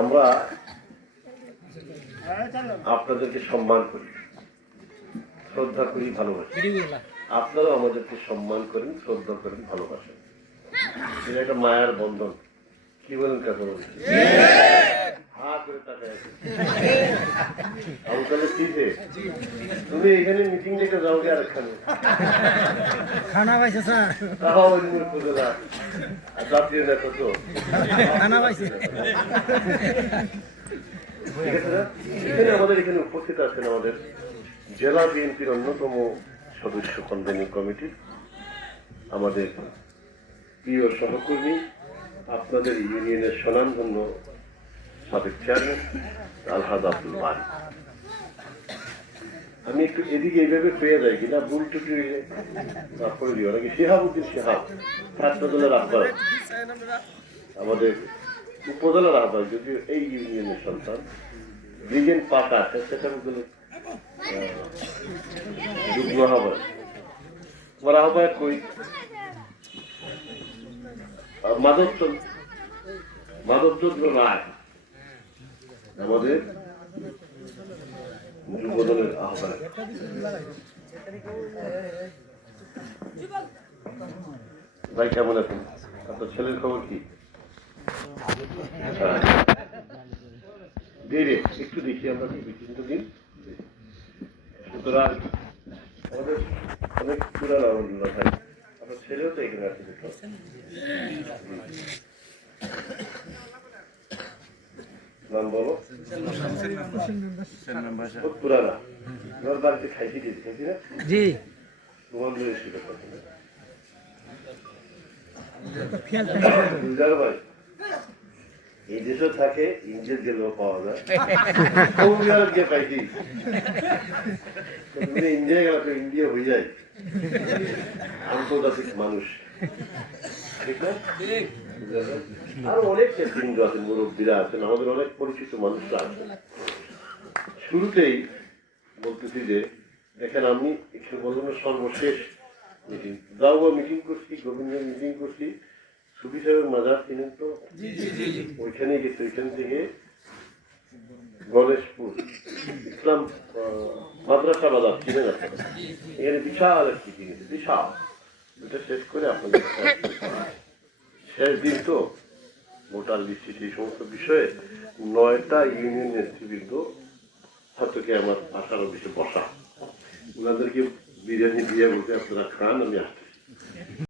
আমরা আপনাদেরকে সম্মান করি, শ্রদ্ধা করি, ভালোবাসি। আপনারাও আমাদেরকে সম্মান করেন, শ্রদ্ধা করেন, ভালোবাসেন। এটা একটা মায়ার বন্ধন। কি বলেন কাকা? হা করে তাকায় তুমি এখানে মিটিং দেখে যাও গে আরেকখানে খানা পাইছে স্যার, তাও উপজেলা জাতীয় নেতা তো খানা পাইছে। ঠিক আছে না? এখানে আমাদের এখানে উপস্থিত আছেন আমাদের জেলা বিএনপির অন্যতম সদস্য কনভেনিং কমিটি, আমাদের প্রিয় সহকর্মী, আপনাদের ইউনিয়নের স্বনামধন্য সাবেক চেয়ারম্যান আলহাজ আব্দুল বারী। আমি একটু এদিকে এইভাবে পেয়ে যাই কিনা ভুল টুটি করে দিও নাকি। শিহাবুদ্দিন শিহাব ছাত্র দলের আহ্বায়ক, আমাদের উপজেলার আহ্বায়ক, যদিও এই ইউনিয়নের সন্তান। ব্রিগেন পাকা স্বেচ্ছাসেবক দলের যুগ্ম আহ্বায়ক। আমার আহ্বায়ক কই মাধবচন্দ্র রায়, আমাদের যুবদলের আহ্বায়ক। ভাই কেমন আছেন? আপনার ছেলের খবর কি? একটু দেখি আমরা দিন। সুতরাং আমাদের অনেক পুরানো আলহামদুলিল্লাহ ভাই, আপনার ছেলেও তো এখানে আছে। নাম বলো। পুরানা তোমার বাড়িতে খাইছি দিয়েছি না? জি ভাই, এই দেশও থাকে, ইন্ডিয়ার গেলেও পাওয়া যায়। গিয়ে পাইছি ইন্ডিয়া গেল তো ইন্ডিয়া হয়ে যায় আন্তর্জাতিক মানুষ, ঠিক না? আরো অনেক কেন্দ্র আছেন, মুরব্বীরা আছেন, আমাদের অনেক পরিচিত মানুষরা আছেন। শুরুতেই বলতেছি যে দেখেন, আমি এখানে বললাম সর্বশেষ মিটিং, দাওয়া মিটিং করছি, গোবিন্দ মিটিং করছি, সুবি সাহেবের মাজার চিনেন তো, ওইখানে গেছি। ওইখান থেকে গণেশপুর ইসলাম মাদ্রাসা বাজার চিনেন আপনারা, এখানে বিশাল একটি কিনেছে, বিশাল। এটা শেষ করে আপনাদের শেষ দিন তো ভোটার লিস্ট, সেই সমস্ত বিষয়ে 9টা ইউনিয়ন নেতৃবৃন্দ ছাত্রকে আমার আসার অফিসে বসা, ওনাদেরকে বিরিয়ানি দিয়ে বলতে আপনারা খান, আমি আসতেছি।